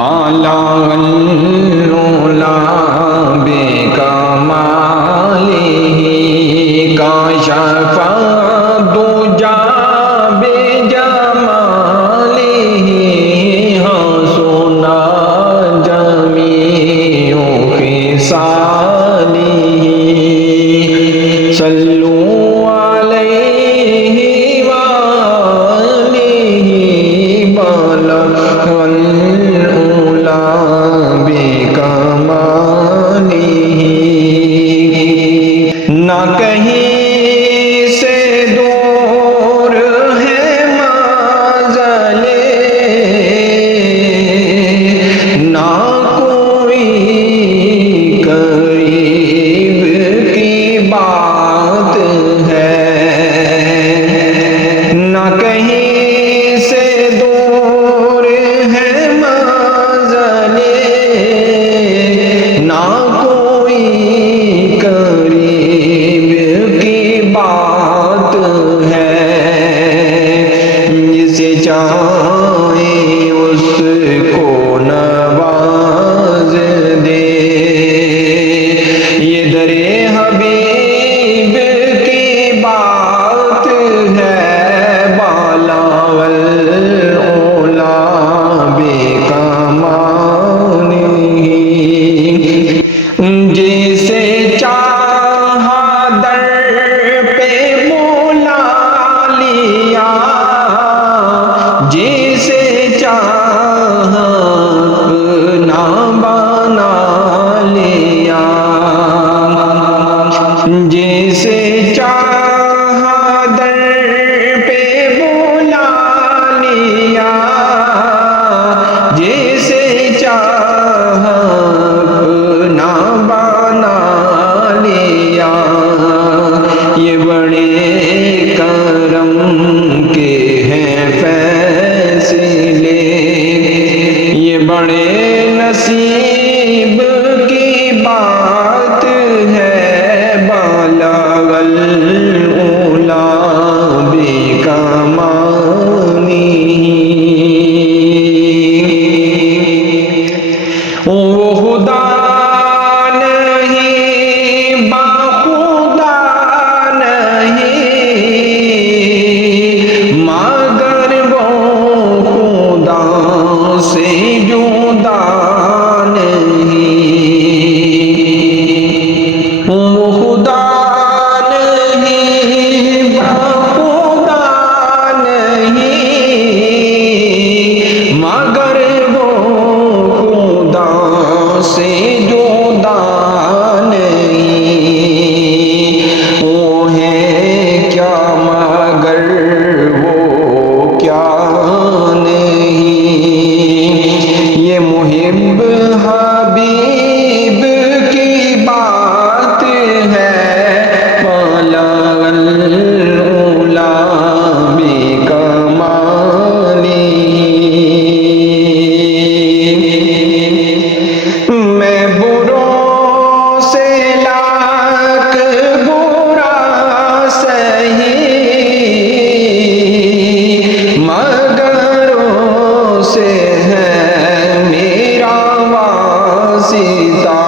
بالغ العلا بکمالہ کاشف الدجی بجمالہ حسن جمیع خصالہ صلوا علیہ وآلہ بلغ العلا بکمالہ نہ کہیں سے دور ہے منزل نہ کوئی قریب کی بات ہے نہ کہیں سے دور ہے منزل نہ کوئی قریب کی بات ہے جسے چاہے اس کو نواز دے یہ در حبیب کی بات ہے بالغ العلا بکمالہ جسے چاہا در پہ بلا لیا جسے چاہا اپنا بنا لیا جسے چاہا در پہ بلا لیا جسے چاہا اپنا بنا لیا یہ بڑے کرم کے ہیں فیصلے یہ بڑے نصیب کی بات ہے بالغ العلا بکمالہ وہ خدا نہیں بخدا نہیں مگر وہ خدا سے جدا نہیں وہ خدا نہیں بخدا نہیں مگر وہ خدا سے جدا نہیں وہ ہے کیا مگر وہ کیا نہیں یہ محب حبیب کی بات ہے بالغ العلا بکمالہ میں بروں سے لاکھ برا سہی مگر سے ہے میرا واسطہ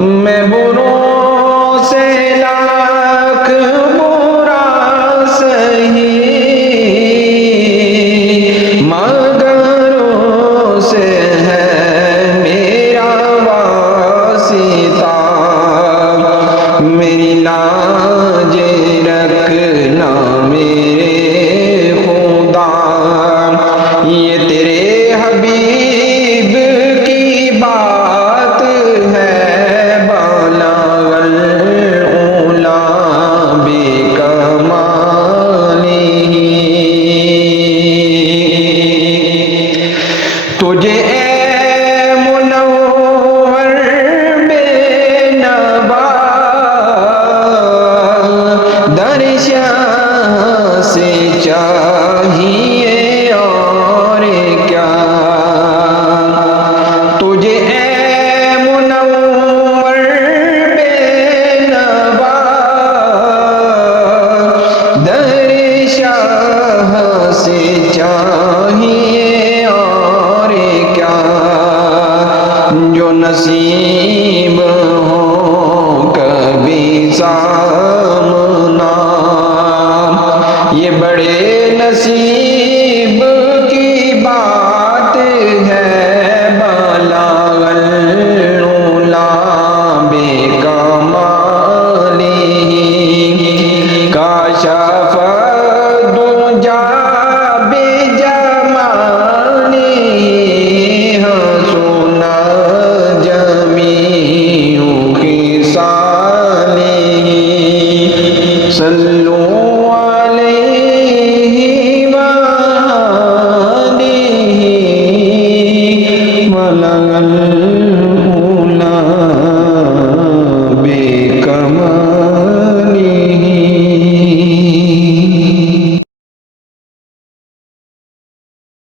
میں بروں سے لاکھ برا سہی مگر سے ہے میرا واسطہ میری لاج رکھنا میرے خدا یہ تیرے حبیب کی بات ہے بالغ العلا بکمالہ تجھے